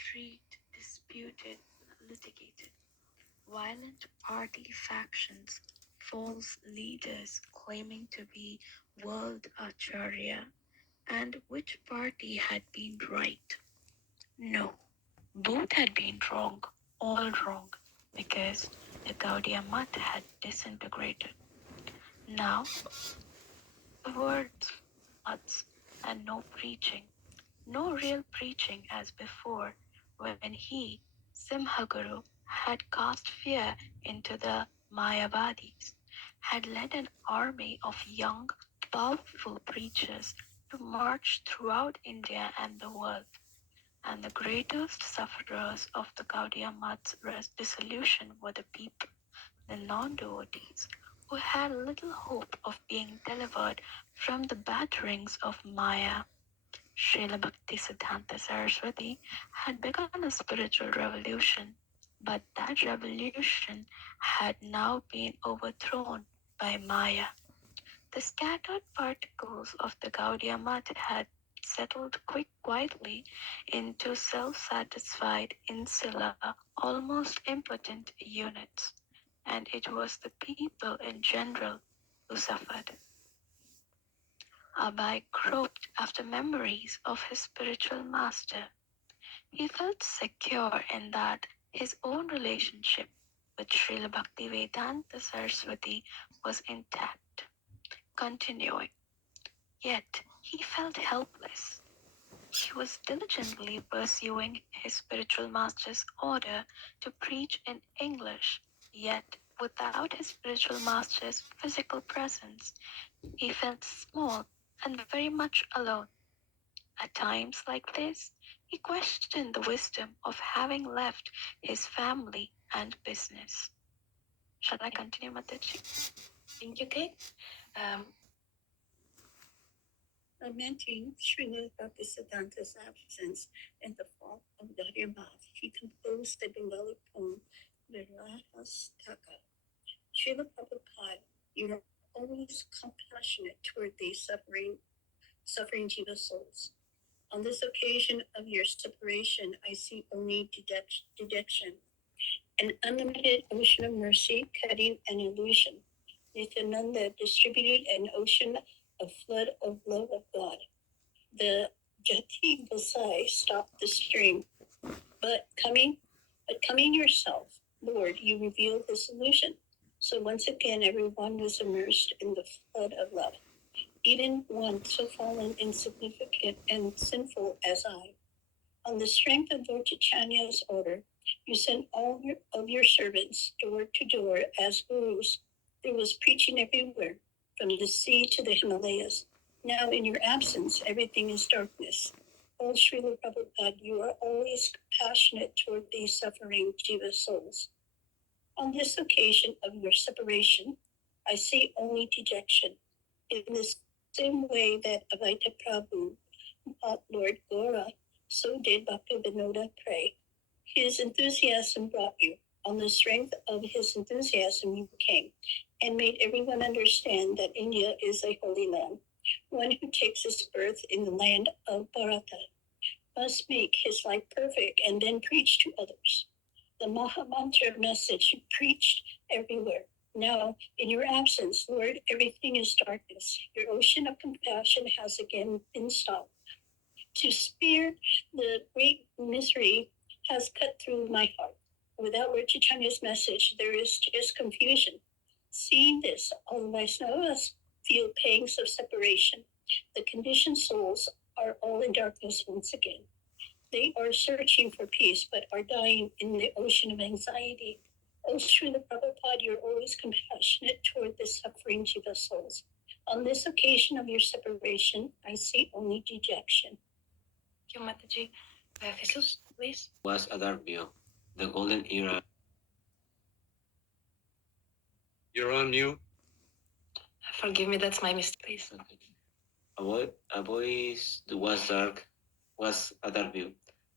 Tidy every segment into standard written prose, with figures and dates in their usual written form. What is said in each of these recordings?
intrigued, disputed, litigated. Violent party factions, false leaders claiming to be world acharya, and which party had been right? No, both had been wrong, all wrong, because the Gaudiya Math had disintegrated. Now, the words, muts, and no preaching. No real preaching as before, when he, Simhaguru, had cast fear into the Mayavadis, had led an army of young, powerful preachers to march throughout India and the world. And the greatest sufferers of the Gaudiya Math's dissolution were the people, the non-devotees, who had little hope of being delivered from the batterings of Maya. Srila Bhaktisiddhanta Saraswati had begun a spiritual revolution, but that revolution had now been overthrown by Maya. The scattered particles of the Gaudiya Math had settled quietly into self-satisfied, insular, almost impotent units, and it was the people in general who suffered. Abai groped after memories of his spiritual master. He felt secure in that his own relationship with Srila Bhaktivedanta Saraswati was intact, continuing. Yet he felt helpless. He was diligently pursuing his spiritual master's order to preach in English, yet without his spiritual master's physical presence, he felt small and very much alone. At times like this, he questioned the wisdom of having left his family and business. Shall I continue, Mataji? Thank you, Kate. Lamenting Srila Bhaktisiddhanta's absence and the fall of Gaudiya Math, he composed the beloved poem Virahastaka. Srila Prabhupada, you are always compassionate toward these suffering jiva souls. On this occasion of your separation, I see only dejection, an unlimited ocean of mercy, cutting an illusion. Nityananda distributed an ocean of flood of love of God. The Jati Gosai stopped the stream, but coming yourself, Lord, you revealed the solution. So once again, everyone was immersed in the flood of love. Even one so fallen, insignificant, and sinful as I. On the strength of Lord Chaitanya's order, you sent all of your servants door to door as gurus. There was preaching everywhere, from the sea to the Himalayas. Now, in your absence, everything is darkness. O Srila Prabhupada, you are always compassionate toward these suffering jiva souls. On this occasion of your separation, I see only dejection. In the same way that Avaita Prabhu taught Lord Gora, so did Bhaktivinoda pray. His enthusiasm brought you. On the strength of his enthusiasm, you came and made everyone understand that India is a holy land. One who takes his birth in the land of Bharata must make his life perfect and then preach to others. The Mahamantra message you preached everywhere. Now, in your absence, Lord, everything is darkness. Your ocean of compassion has again been stopped. To spare the great misery has cut through my heart. Without Lord Chaitanya's message, there is just confusion. Seeing this, all of us feel pangs of separation. The conditioned souls are all in darkness once again. They are searching for peace, but are dying in the ocean of anxiety. O Srila Prabhupada, you're always compassionate toward the suffering jiva souls. On this occasion of your separation, I see only dejection. Thank you, Mataji. Jesus, please. Was a dark view, the golden era. You're on mute. Forgive me, that's my mistake. Please. A voice that was dark was a dark view,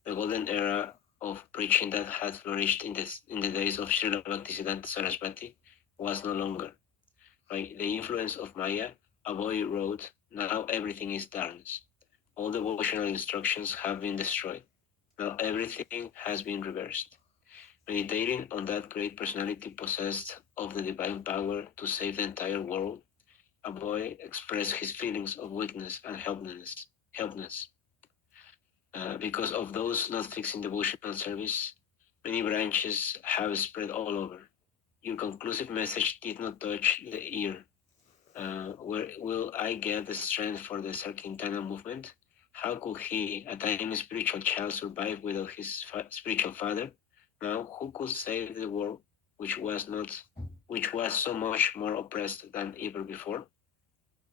the golden era of preaching that had flourished in the days of Srila Bhaktisiddhanta Saraswati was no longer. By the influence of Maya, a boy wrote, "Now everything is darkness. All devotional instructions have been destroyed. Now everything has been reversed. Meditating on that great personality possessed of the divine power to save the entire world, a boy expressed his feelings of weakness and helplessness. Because of those not fixing devotional service, many branches have spread all over. Your conclusive message did not touch the ear. Where will I get the strength for the Sarkintana movement? How could he, a tiny spiritual child, survive without his spiritual father? Now, who could save the world, which was so much more oppressed than ever before?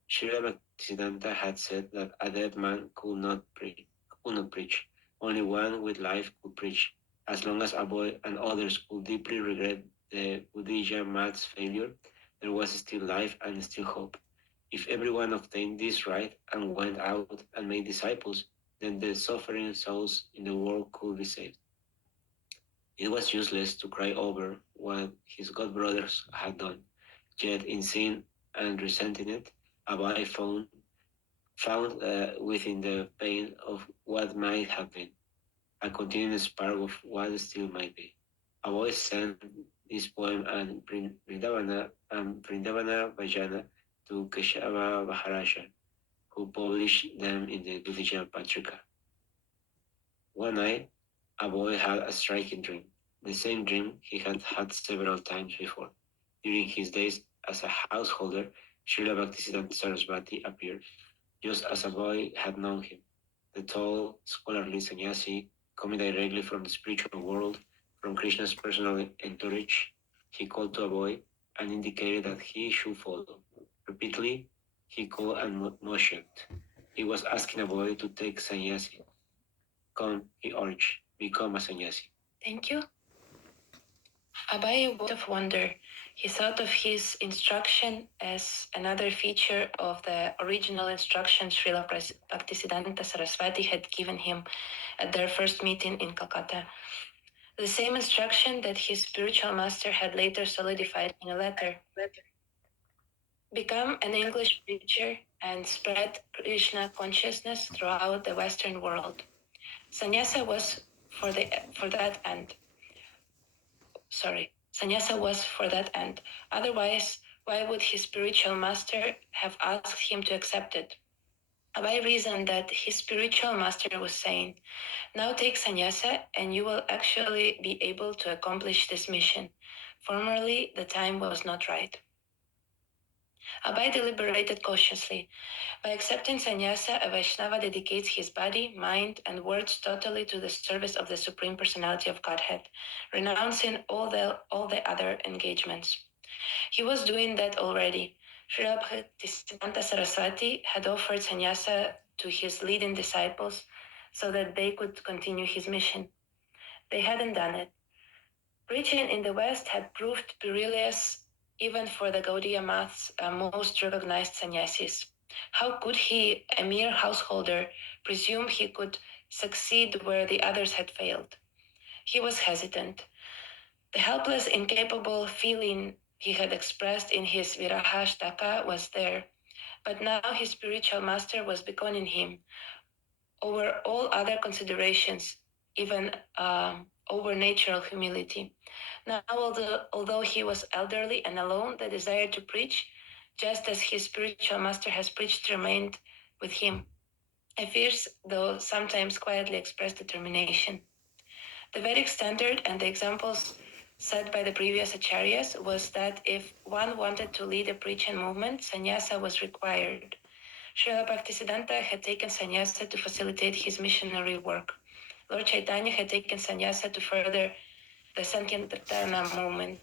Srila Bhaktisiddhanta had said that a dead man could not preach. Only one with life could preach. As long as a boy and others could deeply regret the Buddhija Math's failure, there was still life and still hope. If everyone obtained this right and went out and made disciples, then the suffering souls in the world could be saved. It was useless to cry over what his god brothers had done, yet in sin and resenting it, Abai found within the pain of what might have been a continuous spark of what still might be. A voice sent this poem and Vrindavana Bhajana to Keshava Maharaja, who published them in the Gudija Patrika. One night, a boy had a striking dream, the same dream he had had several times before. During his days as a householder, Srila Bhaktisiddhanta Sarasvati appeared, just as a boy had known him. The tall, scholarly sannyasi, coming directly from the spiritual world, from Krishna's personal entourage, he called to a boy and indicated that he should follow. Repeatedly, he called and motioned. He was asking a boy to take sannyasi. Come, he urged, become a sannyasi. Thank you. Abai was of wonder. He thought of his instruction as another feature of the original instructions Srila Bhaktisiddhanta Saraswati had given him at their first meeting in Calcutta. The same instruction that his spiritual master had later solidified in a letter. Become an English preacher and spread Krishna consciousness throughout the Western world. Sannyasa was for that end. Sannyasa was for that end. Otherwise, why would his spiritual master have asked him to accept it? Abai reasoned that his spiritual master was saying, now take sannyasa and you will actually be able to accomplish this mission. Formerly, the time was not right. Abai deliberated cautiously. By accepting sannyasa, a Vaishnava dedicates his body, mind, and words totally to the service of the Supreme Personality of Godhead, renouncing all the other engagements. He was doing that already. Srila Bhaktisiddhanta Saraswati had offered sannyasa to his leading disciples so that they could continue his mission. They hadn't done it. Preaching in the West had proved perilous even for the Gaudiya Math's most recognized sannyasis. How could he, a mere householder, presume he could succeed where the others had failed? He was hesitant. The helpless, incapable feeling he had expressed in his Virahashtaka was there, but now his spiritual master was beckoning him over all other considerations, even over natural humility. Now, although he was elderly and alone, the desire to preach, just as his spiritual master has preached, remained with him. A fierce, though sometimes quietly expressed determination. The Vedic standard and the examples set by the previous acharyas was that if one wanted to lead a preaching movement, sannyasa was required. Srila Bhaktisiddhanta had taken sannyasa to facilitate his missionary work. Lord Chaitanya had taken sannyasa to further the Sankirtana movement.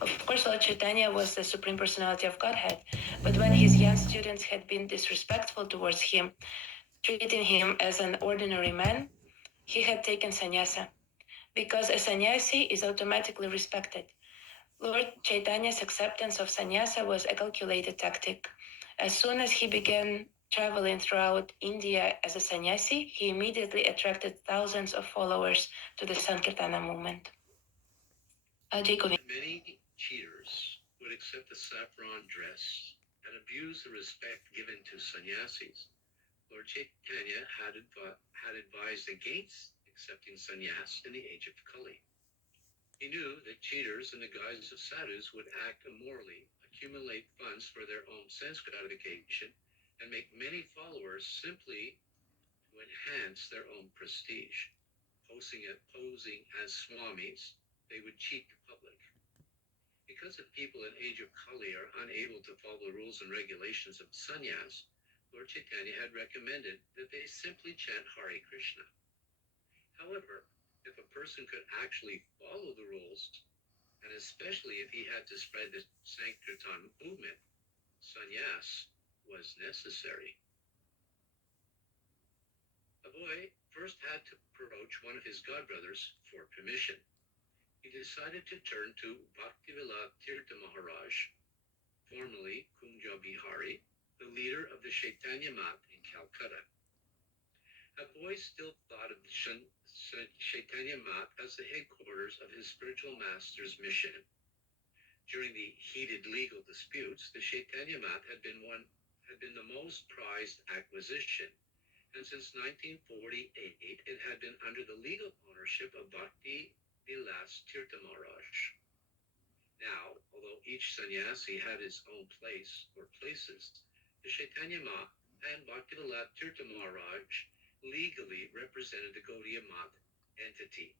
Of course, Lord Chaitanya was the Supreme Personality of Godhead, but when his young students had been disrespectful towards him, treating him as an ordinary man, he had taken sannyasa. Because a sannyasi is automatically respected. Lord Chaitanya's acceptance of sannyasa was a calculated tactic. As soon as he began traveling throughout India as a sannyasi, he immediately attracted thousands of followers to the Sankirtana movement. Many cheaters would accept the saffron dress and abuse the respect given to sannyasis. Lord Chaitanya had advised against accepting sannyas in the age of Kali. He knew that cheaters in the guise of sadhus would act immorally, accumulate funds for their own sense gratification, and make many followers simply to enhance their own prestige. Posing as swamis, they would cheat the public. Because the people in age of Kali are unable to follow the rules and regulations of sannyas, Lord Chaitanya had recommended that they simply chant Hare Krishna. However, if a person could actually follow the rules, and especially if he had to spread the Sankirtan movement, sannyas was necessary. Abhay first had to approach one of his godbrothers for permission. He decided to turn to Bhaktivilal Tirtha Maharaj, formerly Kunja Bihari, the leader of the Chaitanya Math in Calcutta. Abhay still thought of the Chaitanya Math as the headquarters of his spiritual master's mission. During the heated legal disputes, the Chaitanya Math had been the most prized acquisition, and since 1948 it had been under the legal ownership of Bhakti Vilas Tirtha Maharaj. Now, although each sannyasi had his own place or places, the Chaitanya Math and Bhaktivilas Tirtha Maharaj legally represented the Gaudiya Math entity.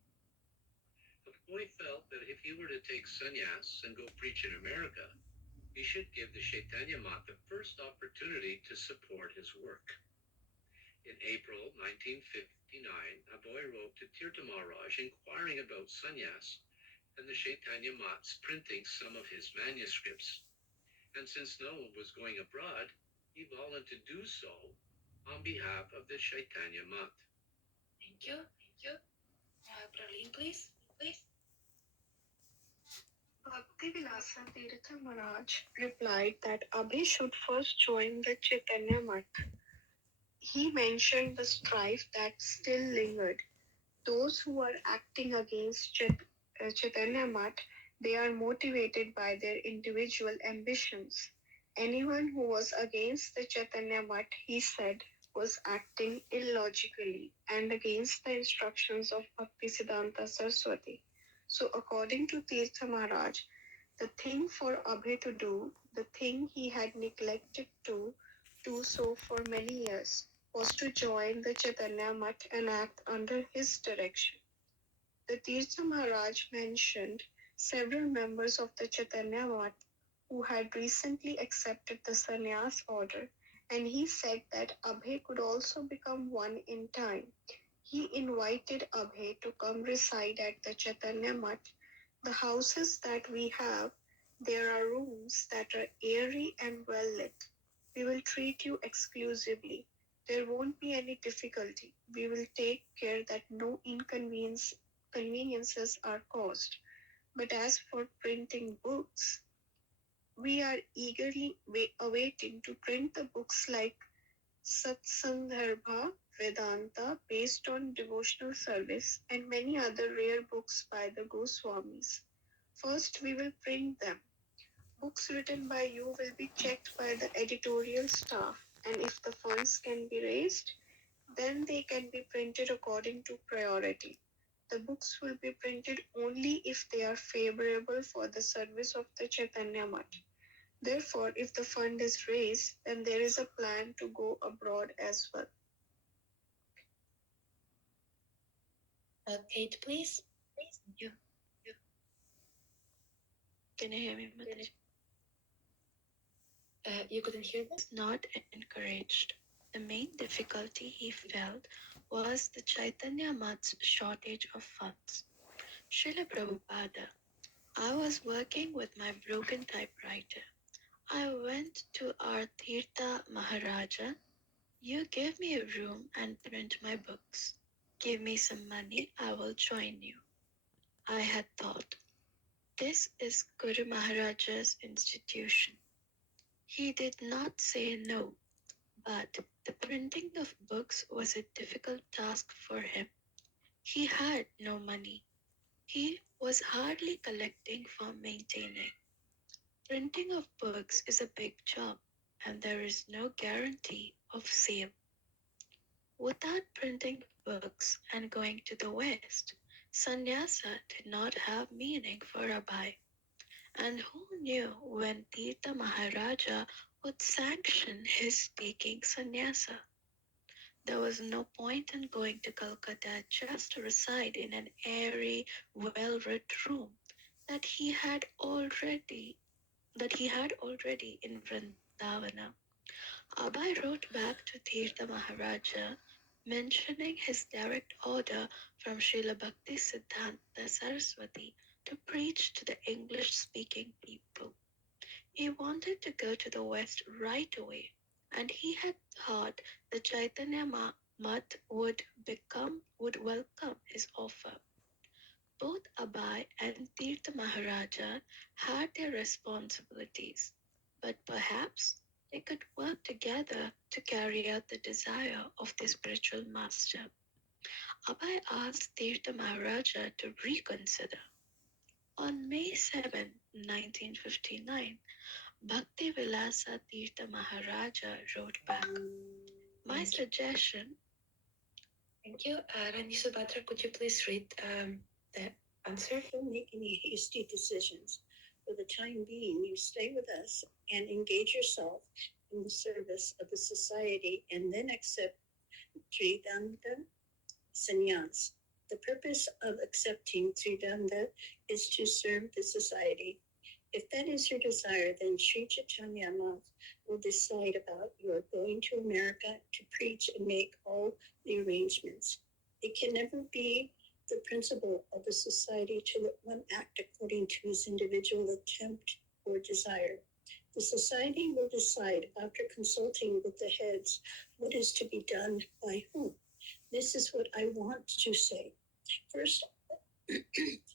Apoy felt that if he were to take sannyas and go preach in America, he should give the Chaitanya Math the first opportunity to support his work. In April 1959, Aboy wrote to Tirtha Maharaj inquiring about sannyas and the Chaitanya Math's printing some of his manuscripts. And since no one was going abroad, he volunteered to do so on behalf of the Chaitanya Math. Thank you. Praleen, please. Bhaktivilasa Tirtha Maharaj replied that Abhay should first join the Chaitanya Math. He mentioned the strife that still lingered. Those who are acting against Chaitanya Math, they are motivated by their individual ambitions. Anyone who was against the Chaitanya Math, he said, was acting illogically and against the instructions of Bhaktisiddhanta Saraswati. So, according to Tirtha Maharaj, the thing for Abhay to do, the thing he had neglected to do so for many years, was to join the Chaitanya Math and act under his direction. The Tirtha Maharaj mentioned several members of the Chaitanya Math who had recently accepted the sannyas order, and he said that Abhay could also become one in time. He invited Abhay to come reside at the Chaitanya Math. The houses that we have, there are rooms that are airy and well lit. We will treat you exclusively. There won't be any difficulty. We will take care that no inconveniences are caused. But as for printing books, we are eagerly awaiting to print the books like Satsandarbha Vedanta based on devotional service and many other rare books by the Goswamis. First, we will print them. Books written by you will be checked by the editorial staff, and if the funds can be raised, then they can be printed according to priority. The books will be printed only if they are favorable for the service of the Chaitanya Math. Therefore, if the fund is raised, then there is a plan to go abroad as well. Kate, please. You. Can you hear me, Mataji? You couldn't hear this? Not encouraged. The main difficulty he felt was the Chaitanya Math's shortage of funds. Srila Prabhupada, I was working with my broken typewriter. I went to our Tirtha Maharaja. You give me a room and print my books. Give me some money, I will join you. I had thought, this is Guru Maharaja's institution. He did not say no, but the printing of books was a difficult task for him. He had no money. He was hardly collecting for maintaining. Printing of books is a big job, and there is no guarantee of sale. Without printing books and going to the West, sannyasa did not have meaning for Abai. And who knew when Tirtha Maharaja would sanction his taking sannyasa? There was no point in going to Calcutta just to reside in an airy, well-lit room that he had already in Vrindavana. Abai wrote back to Tirtha Maharaja, mentioning his direct order from Srila Bhakti Siddhanta Saraswati to preach to the English-speaking people. He wanted to go to the West right away, and he had thought the Chaitanya Math would welcome his offer. Both Abai and Tirtha Maharaja had their responsibilities, but perhaps they could work together to carry out the desire of the spiritual master. Abai asked Tirtha Maharaja to reconsider. On May 7, 1959, Bhakti Vilasa Tirtha Maharaja wrote back, "My suggestion." Thank you. Rani Subhadra, could you please read the answer? Don't make any hasty decisions. For the time being, you stay with us and engage yourself in the service of the society and then accept Tridanda sannyas. The purpose of accepting Tridanda is to serve the society. If that is your desire, then Sri Chaitanya Math will decide about your going to America to preach and make all the arrangements. It can never be the principle of the society to let one act according to his individual attempt or desire. The society will decide after consulting with the heads what is to be done by whom. This is what I want to say. First,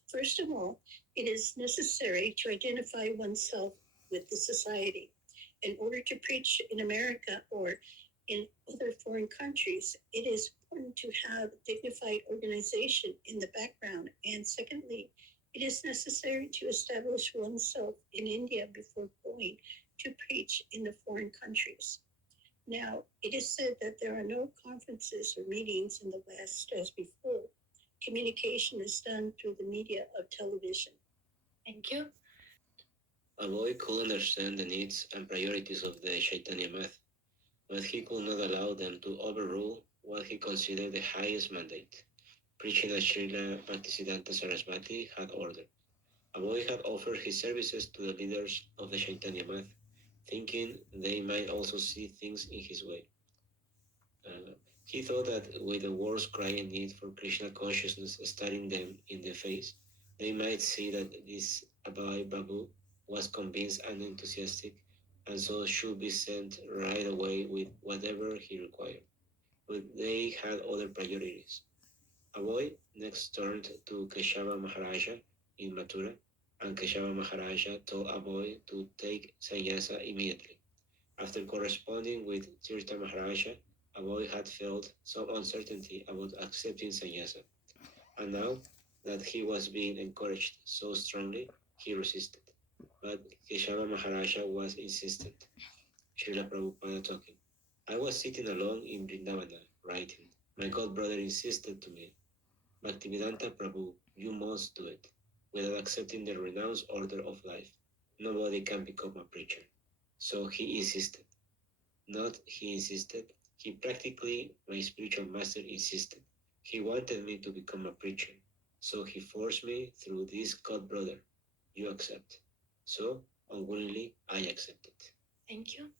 first of all, it is necessary to identify oneself with the society. In order to preach in America or in other foreign countries, it is important to have dignified organization in the background. And secondly, it is necessary to establish oneself in India before going to preach in the foreign countries. Now, it is said that there are no conferences or meetings in the West as before. Communication is done through the media of television. Thank you. Avoy could understand the needs and priorities of the Chaitanya Math, but he could not allow them to overrule what he considered the highest mandate, preaching as Srila Bhaktisiddhanta Saraswati had ordered. Avoy had offered his services to the leaders of the Chaitanya Math, thinking they might also see things in his way. He thought that with the world's crying need for Krishna consciousness staring them in the face, they might see that this Abai Babu was convinced and enthusiastic, and so should be sent right away with whatever he required. But they had other priorities. Abai next turned to Keshava Maharaja in Mathura, and Keshava Maharaja told Abai to take sannyasa immediately. After corresponding with Tirtha Maharaja, Aboy had felt some uncertainty about accepting sannyasa, and now that he was being encouraged so strongly, he resisted. But Keshava Maharaja was insistent. Srila Prabhupada talking. I was sitting alone in Vrindavana, writing. My god brother insisted to me, Bhaktivedanta Prabhu, you must do it, without accepting the renounced order of life. Nobody can become a preacher. So he insisted. Not he insisted, he practically, my spiritual master insisted. He wanted me to become a preacher, so he forced me through this god brother. You accept. So, unwillingly, I accepted. Thank you.